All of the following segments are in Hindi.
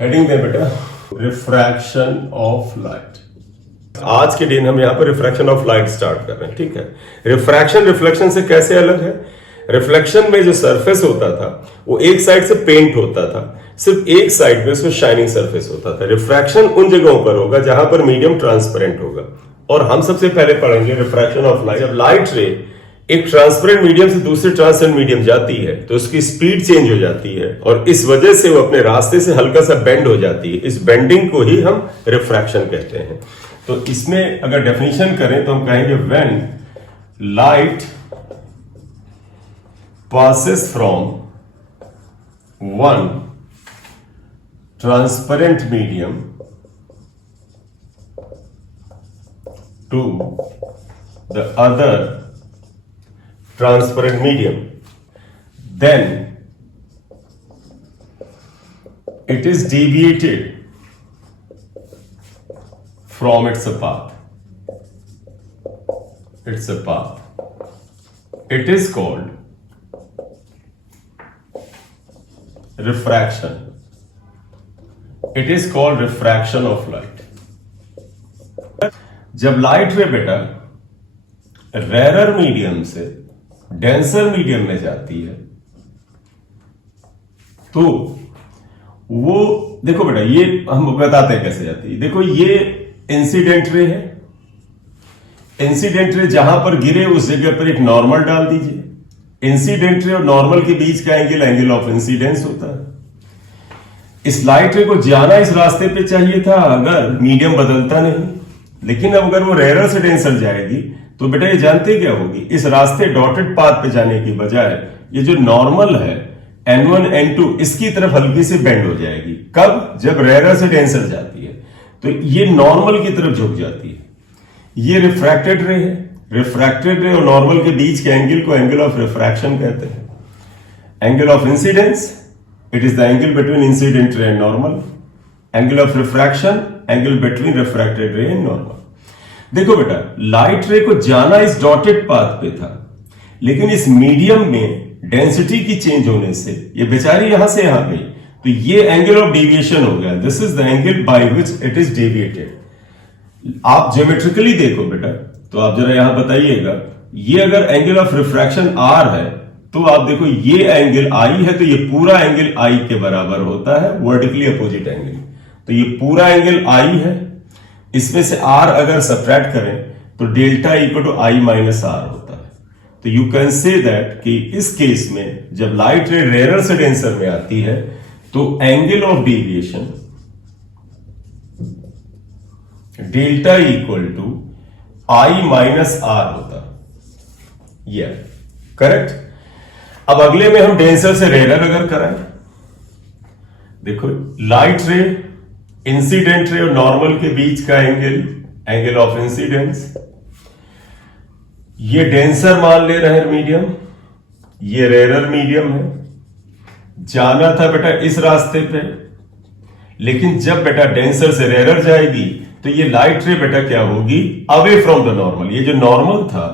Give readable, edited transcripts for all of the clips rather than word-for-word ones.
हेडिंग दे बेटा, रिफ्रैक्शन ऑफ लाइट। आज के दिन हम यहां पर रिफ्रैक्शन ऑफ लाइट स्टार्ट कर रहे हैं, ठीक है। रिफ्रैक्शन रिफ्लेक्शन से कैसे अलग है? रिफ्लेक्शन में जो सरफेस होता था वो एक साइड से पेंट होता था, सिर्फ एक साइड में उसमें शाइनिंग सरफेस होता था। रिफ्रैक्शन उन जगहों पर होगा जहां पर मीडियम ट्रांसपेरेंट होगा। और हम सबसे पहले पढ़ेंगे रिफ्रैक्शन ऑफ लाइट। जब लाइट रे एक ट्रांसपेरेंट मीडियम से दूसरे ट्रांसपेरेंट मीडियम जाती है तो उसकी स्पीड चेंज हो जाती है और इस वजह से वो अपने रास्ते से हल्का सा बेंड हो जाती है। इस बेंडिंग को ही हम रिफ्रैक्शन कहते हैं। तो इसमें अगर डेफिनेशन करें तो हम कहेंगे when light passes from one transparent medium to the other transparent medium, then it is deviated from its path. It's a path. It is called refraction. It is called refraction of light. जब लाइट रे बेटा रेरर मीडियम से डेंसर मीडियम में जाती है तो वो देखो बेटा, ये हम बताते हैं कैसे जाती है। देखो ये इंसिडेंट रे है। इंसिडेंट रे जहां पर गिरे उस जगह पर एक नॉर्मल डाल दीजिए। इंसिडेंट रे और नॉर्मल के बीच का एंगल एंगल ऑफ इंसिडेंस होता है। इस लाइट रे को जाना इस रास्ते पे चाहिए था अगर मीडियम बदलता नहीं, लेकिन अब अगर वो रेरर से डेंसर जाएगी तो बेटा ये जानते क्या होगी, इस रास्ते डॉटेड पाथ पे जाने की बजाय ये जो नॉर्मल है N1 N2 इसकी तरफ हल्की से बेंड हो जाएगी। कब? जब रेरर से डेंसर जाती है तो ये नॉर्मल की तरफ झुक जाती है। ये रिफ्रैक्टेड रे है। रिफ्रैक्टेड रे और नॉर्मल के बीच के एंगल को एंगल ऑफ रिफ्रैक्शन कहते हैं। Angle of incidence, it is the angle between incident ray and normal. Angle of refraction, angle between refracted ray and normal. देखो बेटा, लाइट रे को जाना इस डॉटेड पाथ पे था, लेकिन इस मीडियम में डेंसिटी की चेंज होने से ये बेचारी यहां से यहां गई, तो ये एंगल ऑफ डेविएशन हो गया। This is the angle by which it is deviated. आप ज्योमेट्रिकली देखो बेटा, तो आप जरा यहां बताइएगा, ये अगर एंगल ऑफ रिफ्रैक्शन R है तो आप देखो ये एंगल I है, तो ये पूरा एंगल I के बराबर होता है, वर्टिकली अपोजिट एंगल। तो ये पूरा एंगल I है, इसमें से R अगर सब्ट्रैक्ट करें तो delta equal to I minus R होता है। तो यू कैन से दैट कि इस केस में जब लाइट रे रेरर से डेंसर में आती है तो angle of deviation delta equal to I minus R होता है। ये करेक्ट। अब अगले में हम डेंसर से रेरर अगर करें, देखो लाइट रे इंसिडेंट रे और नॉर्मल के बीच का एंगल एंगल ऑफ इंसिडेंस। ये डेंसर मान ले रहे हैं मीडियम, ये रेरर मीडियम है। जाना था बेटा इस रास्ते पे, लेकिन जब बेटा डेंसर से रेरर जाएगी तो ये लाइट रे बेटा क्या होगी, अवे फ्रॉम द नॉर्मल। ये जो नॉर्मल था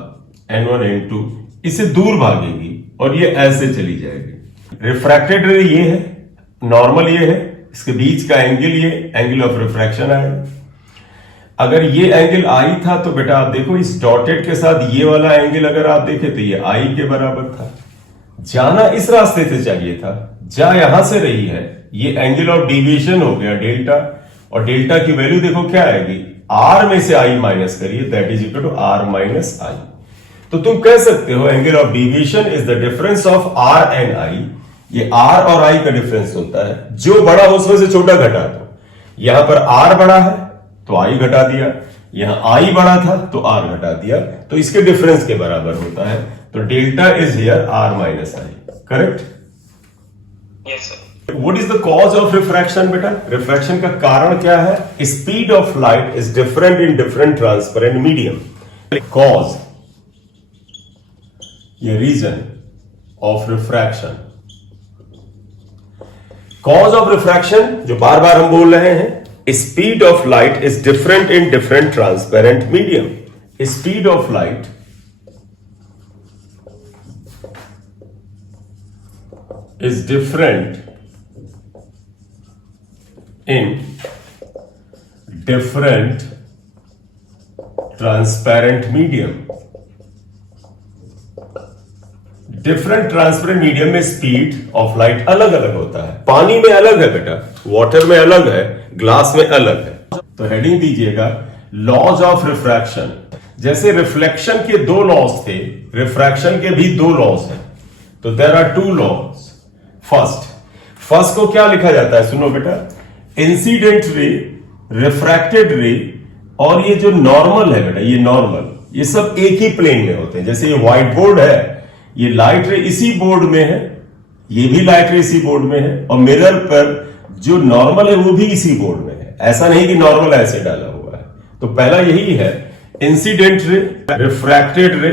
N1 N2 इससे दूर भागेगी और ये ऐसे चली जाएगी। रिफ्रैक्टेड रे ये है, नॉर्मल ये है, इसके बीच का एंगल ये एंगल ऑफ रिफ्रैक्शन आएगा। अगर ये एंगल I था तो बेटा आप देखो इस डॉटेड के साथ ये वाला एंगल अगर आप देखें तो ये I के बराबर था। जाना इस रास्ते से चाहिए था, जा यहां से रही है, ये एंगल ऑफ डेविएशन हो गया डेल्टा, और डेल्टा की वैल्यू देखो क्या आएगी, R में से I माइनस करिए, that is equal to R minus I। तो तुम कह सकते हो angle of deviation is the difference of R and I। ये R और I का डिफरेंस होता है, जो बड़ा हो उसमें से छोटा घटा दो। यहां पर R बड़ा है तो I घटा दिया, यहां I बड़ा था तो R घटा दिया, तो इसके डिफरेंस के बराबर होता है। तो delta is here R minus I। Correct? Yes sir. What is the cause of refraction बेटा? रिफ्रैक्शन का कारण क्या है? Speed of light is different in different transparent medium. Cause ये reason of refraction। Cause of refraction जो बार बार हम बोल रहे हैं, speed of light is different in different transparent medium. Speed of light is different in different transparent medium. Different transparent medium में स्पीड ऑफ लाइट अलग अलग होता है। पानी में अलग है बेटा, वाटर में अलग है, ग्लास में अलग है। तो हेडिंग दीजिएगा लॉज ऑफ रिफ्रैक्शन। जैसे रिफ्लेक्शन के दो लॉज थे, रिफ्रैक्शन के भी दो लॉज हैं। तो there are two laws. First को क्या लिखा जाता है, सुनो बेटा, इंसिडेंट रे, रिफ्रैक्टेड रे और ये जो नॉर्मल है बेटा, ये नॉर्मल, ये सब एक ही प्लेन में होते हैं। जैसे ये व्हाइट बोर्ड है, ये लाइट रे इसी बोर्ड में है, ये भी लाइट रे इसी बोर्ड में है, और मिरर पर जो नॉर्मल है वो भी इसी बोर्ड में है। ऐसा नहीं कि नॉर्मल ऐसे डाला हुआ है। तो पहला यही है, incident ray, refracted ray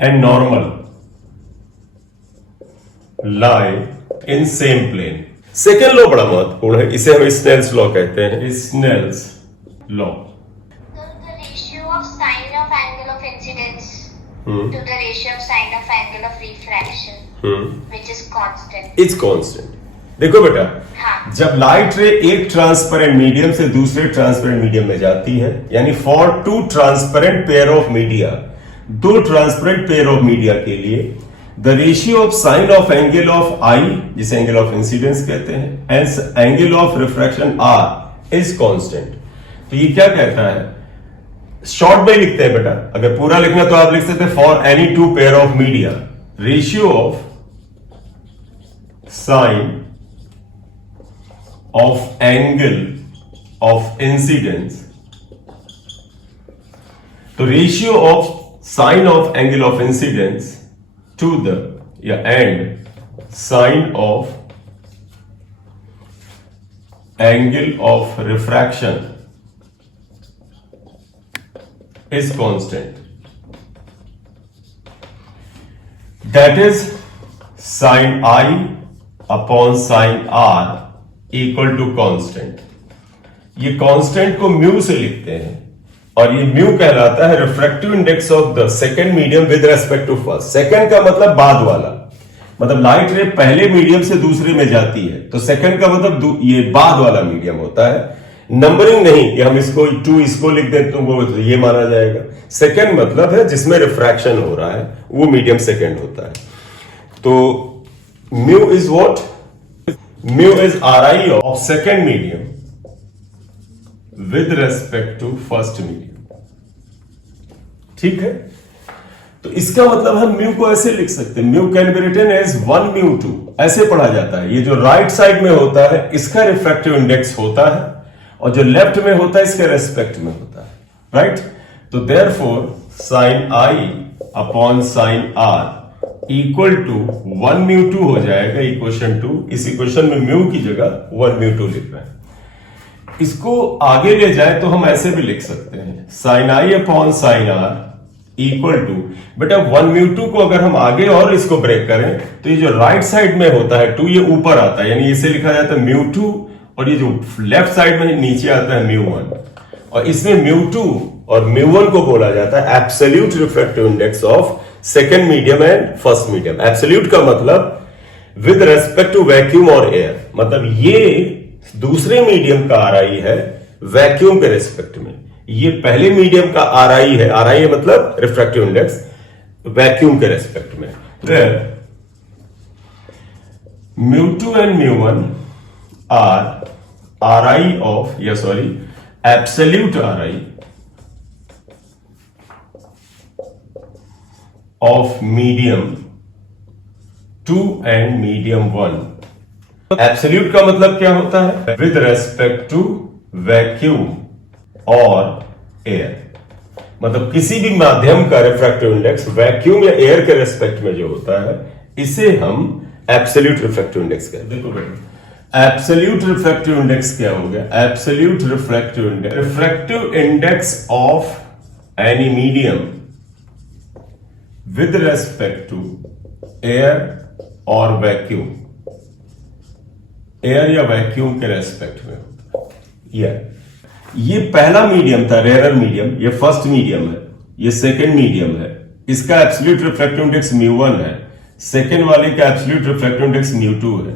and normal lie in same plane. Second law बड़ा महत्वपूर्ण है, इसे हम स्नेल्स लॉ कहते हैं, Snell's law. Sine of angle of incidence to the ratio of sine of angle of refraction, which is constant. It's constant. देखो बेटा, हाँ. जब लाइट रे एक ट्रांसपेरेंट मीडियम से दूसरे ट्रांसपेरेंट मीडियम में जाती है, यानी for two transparent pair of media, दो ट्रांसपेरेंट पेयर ऑफ मीडिया के लिए the ratio of sine of angle of i, जिसे एंगल ऑफ इंसिडेंस कहते हैं, and angle of refraction r is constant. तो ये क्या कहता है, शॉर्ट में लिखते हैं बेटा, अगर पूरा लिखना तो आप लिख सकते हैं for any two pair of media, ratio of sine of angle of incidence. तो ratio of sine of angle of incidence to the या and sine of angle of refraction is constant. That is sin I upon sin R equal to constant. ये कांस्टेंट को म्यू से लिखते हैं और ये म्यू कहलाता है refractive index of the second medium with respect to first. Second का मतलब बाद वाला, मतलब लाइट रे पहले मीडियम से दूसरे में जाती है, तो सेकेंड का मतलब ये बाद वाला मीडियम होता है। नंबरिंग नहीं कि हम इसको 2 इसको लिख दें तो वो ये माना जाएगा। सेकेंड मतलब है जिसमें रिफ्रैक्शन हो रहा है, वो मीडियम सेकेंड होता है। तो mu is what, mu is R I of second medium with respect to first medium. ठीक है, तो इसका मतलब हम म्यू को ऐसे लिख सकते हैं, mu can be written as 1 mu 2, ऐसे पढ़ा जाता है। ये जो राइट साइड में होता है इसका रिफ्रैक्टिव इंडेक्स होता है, और जो लेफ्ट में होता है इसके रेस्पेक्ट में होता है, राइट। तो therefore sine I upon sine R equal to 1 mu 2 हो जाएगा, इक्वेशन 2। इस इक्वेशन में म्यू की जगह 1 म्यू 2 लिख रहे हैं। इसको आगे ले जाए तो हम ऐसे भी लिख सकते हैं, sine I upon sine R equal to, बेटा 1 म्यू 2 को अगर हम आगे और इसको ब्रेक करें तो ये जो राइट साइड में होता है 2, ये ऊपर आता है, यानी इसे लिखा जाता है म्यू 2, और ये जो लेफ्ट साइड में नीचे आता है म्यू 1, और इसमें म्यू 2 और म्यू 1 को बोला जाता है absolute refractive index of second medium and first medium. Absolute का मतलब विद रेस्पेक्ट टू वैक्यूम और एयर, मतलब ये दूसरे मीडियम का आर आई है वैक्यूम के रेस्पेक्ट में, ये पहले मीडियम का आर आई है, आर आई है मतलब रिफ्रैक्टिव इंडेक्स वैक्यूम के रेस्पेक्ट में। Mu 2 and mu 1 are Ri of, absolute Ri of medium 2 and medium 1। Absolute का मतलब क्या होता है, विद रेस्पेक्ट टू वैक्यूम और एयर, मतलब किसी भी माध्यम का रिफ्रैक्टिव इंडेक्स वैक्यूम या एयर के रेस्पेक्ट में जो होता है इसे हम एब्सोल्यूट रिफ्रैक्टिव इंडेक्स कहते हैं। देखो बेटा, एब्सोल्यूट रिफ्रैक्टिव इंडेक्स क्या हो गया, absolute refractive index, refractive index of any medium with respect to air और वैक्यूम, एयर या वैक्यूम के रेस्पेक्ट में होता है। ये पहला मीडियम था, रेयर मीडियम, ये फर्स्ट मीडियम है, ये सेकेंड मीडियम है, इसका एब्सोल्यूट रिफ्रैक्टिव इंडेक्स म्यू 1 है, सेकेंड वाले का एब्सोल्यूट रिफ्रैक्टिव इंडेक्स μ2 है।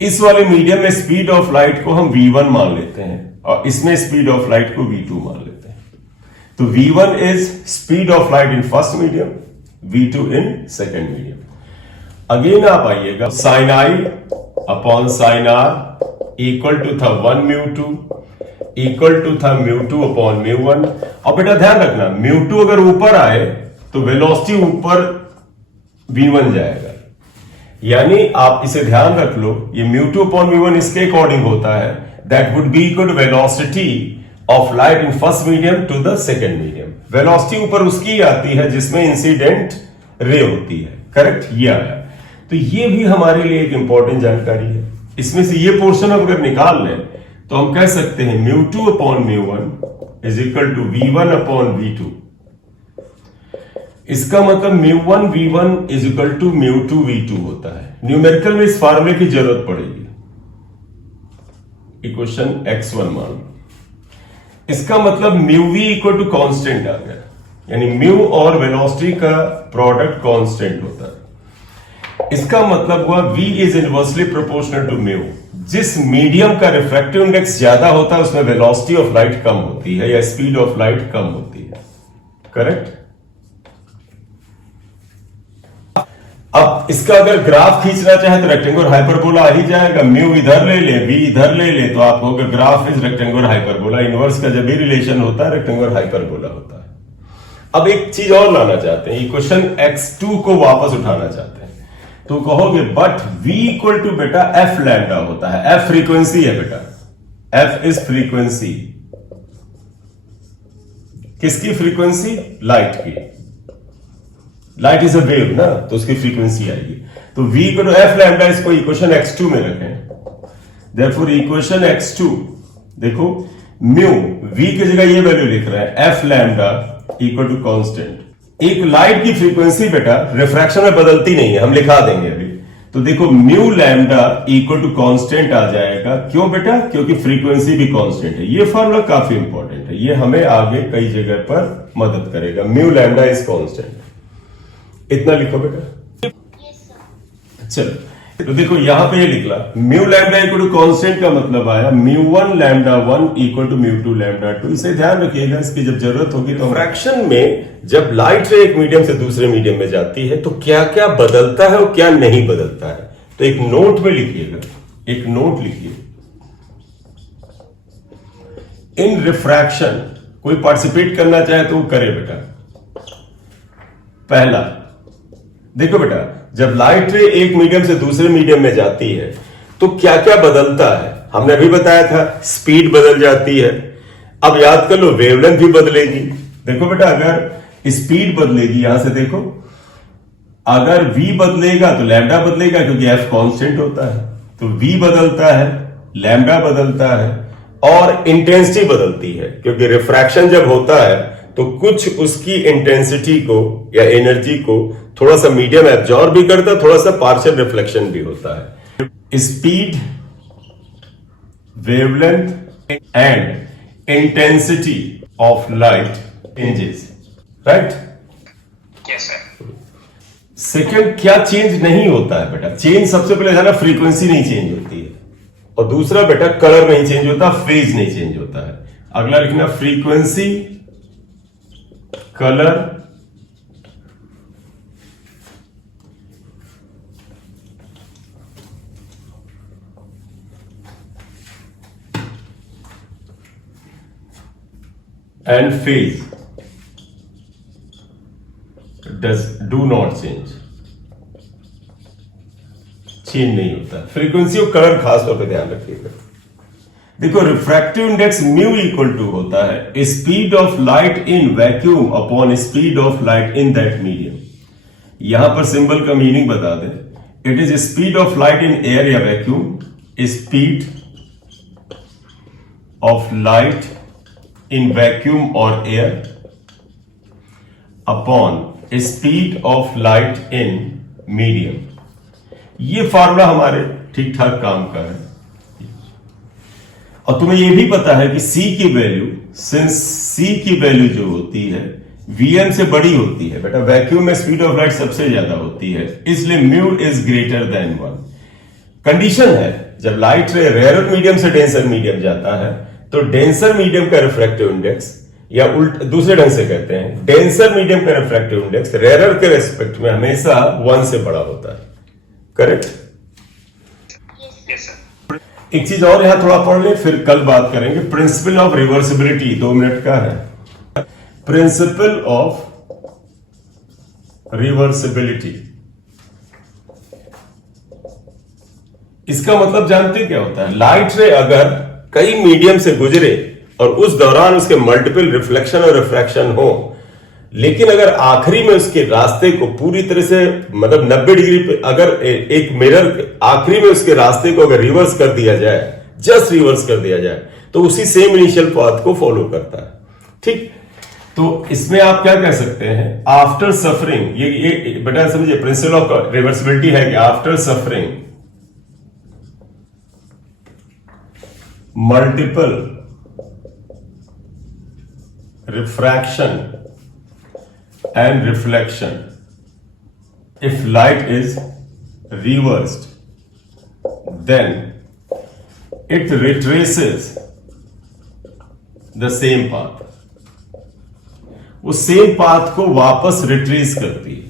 इस वाले मीडियम में स्पीड ऑफ लाइट को हम v1 मान लेते हैं और इसमें स्पीड ऑफ लाइट को v2 मान लेते हैं। तो v1 is speed of light in first medium, v2 in second medium. Again आप आइएगा, sine I upon sine R equal to था 1 μ2 इक्वल टू था μ2 अपॉन μ1। और बेटा ध्यान रखना, μ2 अगर ऊपर आए तो वेलोसिटी ऊपर v1 जाएगा, यानी आप इसे ध्यान रख लो, ये μ2 अपॉन μ1 इसके अकॉर्डिंग होता है, that would be equal to velocity of light in first medium to the second medium. Velocity ऊपर उसकी आती है जिसमें इंसिडेंट रे होती है, करेक्ट, ये आया। तो ये भी हमारे लिए एक इंपॉर्टेंट जानकारी है। इसमें से ये पोर्शन अगर निकाल लें तो हम कह सकते हैं μ2 upon μ1 is equal to v1 upon v2। इसका मतलब μ1 v1 is equal to μ2 v2 होता है। न्यूमेरिकल में इस फार्मूले की जरूरत पड़ेगी, इक्वेशन x1 मान लो। इसका मतलब μv इक्वल टू कांस्टेंट आ गया, यानी म्यू और वेलोसिटी का प्रोडक्ट कांस्टेंट होता है। इसका मतलब हुआ v is inversely proportional to mu. जिस मीडियम का रिफ्रैक्टिव इंडेक्स ज्यादा होता है उसमें वेलोसिटी ऑफ लाइट कम होती है या स्पीड ऑफ लाइट कम होती है, करेक्ट। अब इसका अगर ग्राफ खींचना चाहे तो रेक्टेंगुलर हाइपरबोला आ ही जाएगा। म्यू इधर ले ले, v इधर ले ले, तो आप होगा graph is rectangular hyperbola. Inverse का जब भी रिलेशन होता है रेक्टेंगुलर हाइपरबोला होता है। अब एक चीज और लाना चाहते हैं, इक्वेशन x2 को वापस उठाना चाहते हैं, तो कहोगे बट v इक्वल टू बेटा f लैम्डा होता है। f फ्रीक्वेंसी है बेटा, f इज फ्रीक्वेंसी। किसकी फ्रीक्वेंसी? लाइट की। लाइट इज अ वेव ना, तो उसकी फ्रीक्वेंसी आएगी। तो v equal to f lambda, इसको इक्वेशन x2 में रखें। देयरफॉर इक्वेशन x2 देखो, म्यू v की जगह ये वैल्यू लिख रहा है, f lambda equal to constant. एक लाइट की फ्रीक्वेंसी बेटा रिफ्रैक्शन में बदलती नहीं है, हम लिखा देंगे अभी। तो देखो mu lambda equal to constant आ जाएगा। क्यों बेटा? क्योंकि फ्रीक्वेंसी भी कांस्टेंट है। ये फॉर्मूला काफी इंपॉर्टेंट है, ये हमें आगे कई जगह पर मदद करेगा। म्यू लैम्डा इज कांस्टेंट, इतना लिखो बेटा। चलो, तो देखो यहां पे ये लिखला, mu lambda equal to constant का मतलब आया μ1 लैम्डा 1 इक्वल टू μ2 लैम्डा 2। इसे ध्यान रखिएगा, इसकी जब जरूरत होगी तो फ्रैक्शन में जब लाइट रे एक मीडियम से दूसरे मीडियम में जाती है तो क्या क्या बदलता है और क्या नहीं बदलता है, तो एक नोट में लिखिएगा, एक नोट लिखिए। इन रिफ्रैक्शन कोई पार्टिसिपेट करना चाहे तो वो करे बेटा। पहला देखो बेटा, जब लाइट रे एक मीडियम से दूसरे मीडियम में जाती है तो क्या क्या बदलता है, हमने अभी बताया था, स्पीड बदल जाती है। अब याद कर लो, वेवलेंथ भी बदलेगी। देखो बेटा, अगर स्पीड बदलेगी, यहां से देखो, अगर v बदलेगा तो लैम्डा बदलेगा, क्योंकि f कांस्टेंट होता है। तो v बदलता है, लैम्डा बदलता है, और इंटेंसिटी बदलती है, क्योंकि रिफ्रैक्शन जब होता है तो कुछ उसकी इंटेंसिटी को या एनर्जी को थोड़ा सा मीडियम एब्जॉर्ब भी करता है, थोड़ा सा पार्शियल रिफ्लेक्शन भी होता है। Speed, wavelength and intensity of light changes, right? Yes, sir. Second, क्या चेंज नहीं होता है बेटा? चेंज सबसे पहले है ना, फ्रीक्वेंसी नहीं चेंज होती है, और दूसरा बेटा कलर नहीं चेंज होता, फेज नहीं चेंज होता है। अगला लिखना, frequency, colour, and phase do not change नहीं होता। फ्रीक्वेंसी और कलर खास तौर पे ध्यान रखिएगा। देखो, refractive index mu equal to होता है speed of light in vacuum upon speed of light in that medium. यहां पर सिंबल का मीनिंग बता दें, it is speed of light in air या vacuum, speed of light in vacuum और air upon speed of light in medium. ये फार्मूला हमारे ठीक ठाक काम का है। और तुम्हें यह भी पता है कि C की वैल्यू, सिंस C की वैल्यू जो होती है Vm से बड़ी होती है बेटा, वैक्यूम में स्पीड ऑफ लाइट सबसे ज्यादा होती है, इसलिए mu is greater than 1। Condition है जब लाइट रे रेयर मीडियम से डेंसर मीडियम जाता है तो डेंसर मीडियम का रिफ्रैक्टिव इंडेक्स, या उल्ट दूसरे ढंग से कहते हैं डेंसर मीडियम का रिफ्रैक्टिव इंडेक्स रेयर के रेस्पेक्ट में हमेशा 1 से बड़ा होता है। करेक्ट? Yes, sir. एक चीज और यहां थोड़ा पढ़ लें, फिर कल बात करेंगे। प्रिंसिपल ऑफ रिवर्सिबिलिटी 2 मिनट का है। प्रिंसिपल ऑफ रिवर्सिबिलिटी, इसका मतलब जानते क्या होता है? लाइट रे अगर कई मीडियम से गुजरे और उस दौरान उसके मल्टीपल रिफ्लेक्शन और रिफ्रैक्शन हो, लेकिन अगर आखिरी में उसके रास्ते को पूरी तरह से मतलब 90 डिग्री पे अगर एक मिरर आखिरी में उसके रास्ते को अगर रिवर्स कर दिया जाए, जस्ट रिवर्स कर दिया जाए, तो उसी सेम इनिशियल पाथ को फॉलो करता है। ठीक, तो इसमें आप क्या कह सकते हैं? आफ्टर सफरिंग, ये बेटा समझिए प्रिंसिपल ऑफ रिवर्सिबिलिटी है कि after suffering multiple refraction and reflection, if light is reversed, then it retraces the same path, वो सेम पाथ को वापस रिट्रेस करती है,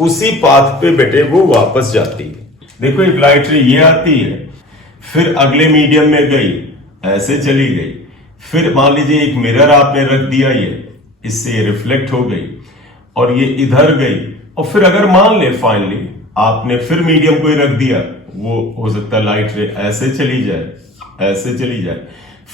उसी पाथ पे बेटे वो वापस जाती है। देखो एक लाइट रे ये आती है, फिर अगले मीडियम में गई, ऐसे चली गई, फिर मान लीजिए एक मिरर आपने रख दिया, ये इससे रिफ्लेक्ट हो गई और ये इधर गई, और फिर अगर मान ले फाइनली आपने फिर मीडियम को ही रख दिया, वो हो सकता है लाइट रे ऐसे चली जाए, ऐसे चली जाए,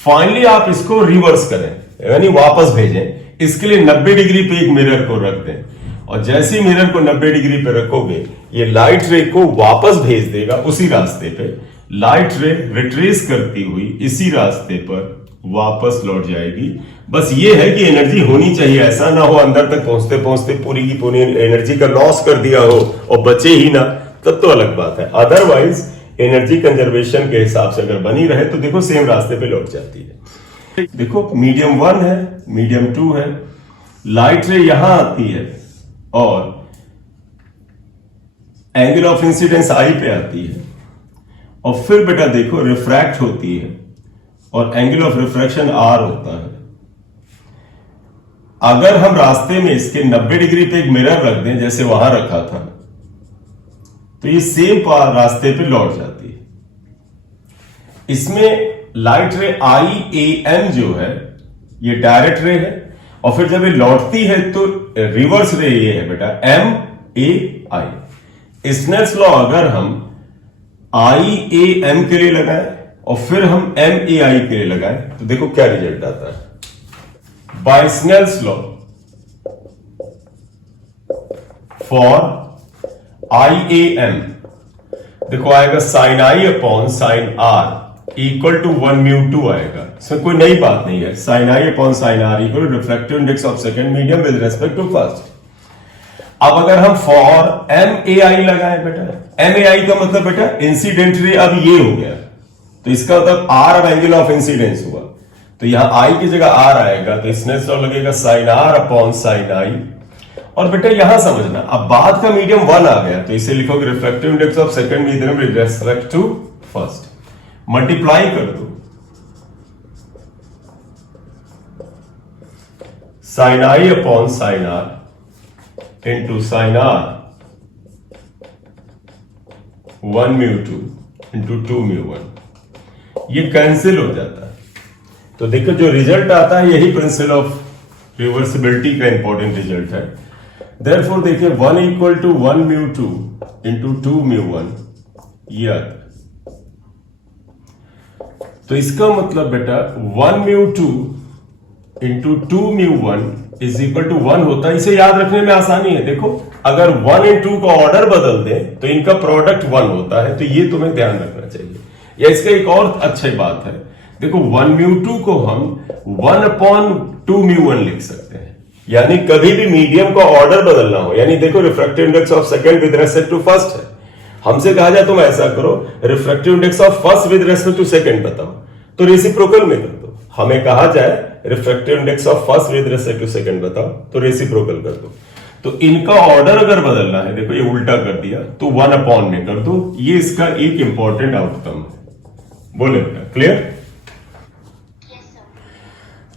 फाइनली आप इसको रिवर्स करें यानी वापस भेजें। इसके लिए 90 डिग्री पे एक मिरर को रख दें, और जैसे ही मिरर को 90 डिग्री पे रखोगे ये लाइट रे को वापस भेज देगा उसी रास्ते पे। लाइट रे रिट्रेस करती हुई इसी रास्ते पर वापस लौट जाएगी। बस ये है कि एनर्जी होनी चाहिए, ऐसा ना हो अंदर तक पहुंचते पहुंचते पूरी की पूरी एनर्जी का लॉस कर दिया हो और बचे ही ना, तब तो अलग बात है। अदरवाइज एनर्जी कंजर्वेशन के हिसाब से अगर बनी रहे तो देखो सेम रास्ते पे लौट जाती है। देखो मीडियम 1 है, मीडियम 2 है, लाइट रे यहां आती है और एंगल ऑफ इंसिडेंस आई पे आती है, और फिर बेटा देखो रिफ्रैक्ट होती है और एंगल ऑफ रिफ्रैक्शन आर होता है। अगर हम रास्ते में इसके 90 डिग्री पे एक मिरर रख दें जैसे वहां रखा था, तो ये सेम रास्ते पे लौट जाती है। इसमें लाइट रे आई ए एम जो है ये डायरेक्ट रे है, और फिर जब ये लौटती है तो रिवर्स रे ये है बेटा M A I. Snell's law अगर हम आई ए एम के लिए लगाएं और फिर हम एम ए आई के लिए लगाएं तो देखो क्या रिजल्ट आता है। By Snell's law for I A M देखो आएगा sine I upon sine R equal to 1 mu 2 आएगा। इसमें कोई नई बात नहीं है। Sine I upon sine R equal to refractive index of second medium with respect to first. अब अगर हम फॉर एम ए आई लगाएं बेटा, एम ए आई का मतलब बेटा इंसिडेंट रे अब ये हो गया, तो इसका मतलब आर अब एंगल ऑफ इंसिडेंस हुआ, तो यहां आई की जगह आर आएगा, तो स्नेल्स लॉ लगेगा साइन आर अपॉन साइन आई। और बेटा यहां समझना, अब बाद का मीडियम 1 आ गया तो इसे लिखोगे refractive index of second medium with respect to first, multiply कर दो sine I upon sine R into sine R 1 mu 2 into 2 mu 1, ये कैंसिल हो जाता है। तो देखो जो रिजल्ट आता है यही प्रिंसिपल ऑफ रिवर्सिबिलिटी का इंपॉर्टेंट रिजल्ट है। देयरफॉर देखिए 1 equal to 1 mu 2 into 2 mu 1, ये आता है। तो इसका मतलब बेटा 1 mu 2 into 2 mu 1 is equal to 1 होता है। इसे याद रखने में आसानी है। देखो अगर 1 और 2 का ऑर्डर बदल दें तो इनका प्रोडक्ट 1 होता है, तो ये तुम्हें ध्यान रखना चाहिए। या इसका एक और अच्छी बात है, देखो 1 म्यू 2 को हम 1 अपॉन 2 म्यू 1 लिख सकते हैं, यानी कभी भी मीडियम का ऑर्डर बदलना हो, यानी देखो refractive index of second with respect to first है, हमसे कहा जाए तुम ऐसा करो refractive index of first with respect to second बताओ, तो रेसिप्रोकल में कर दो। हमें कहा जाए refractive index of first with respect to second बताओ, तो रेसिप्रोकल कर दो। तो इनका ऑर्डर अगर बदलना है, देखो ये उल्टा कर दिया, तो 1 में कर दो। ये इसका एक इंपॉर्टेंट आउटकम है। बोले बेटा, क्लियर?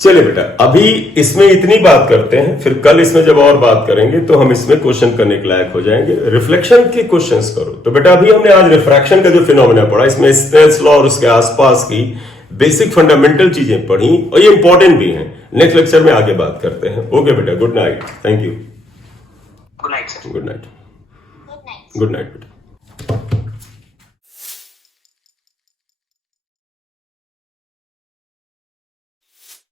चलिए बेटा, अभी इसमें इतनी बात करते हैं, फिर कल इसमें जब और बात करेंगे तो हम इसमें क्वेश्चन करने के लायक हो जाएंगे। रिफ्लेक्शन के क्वेश्चंस करो। तो बेटा अभी हमने आज रिफ्रैक्शन का जो फिनोमेना पढ़ा, इसमें स्नेल्स लॉ और उसके आसपास की बेसिक फंडामेंटल चीजें पढ़ी, और ये इंपॉर्टेंट भी हैं। नेक्स्ट लेक्चर में आगे बात करते हैं। ओके बेटा, good night, thank you. Good night sir. Good night, Good night. Good night बेटा।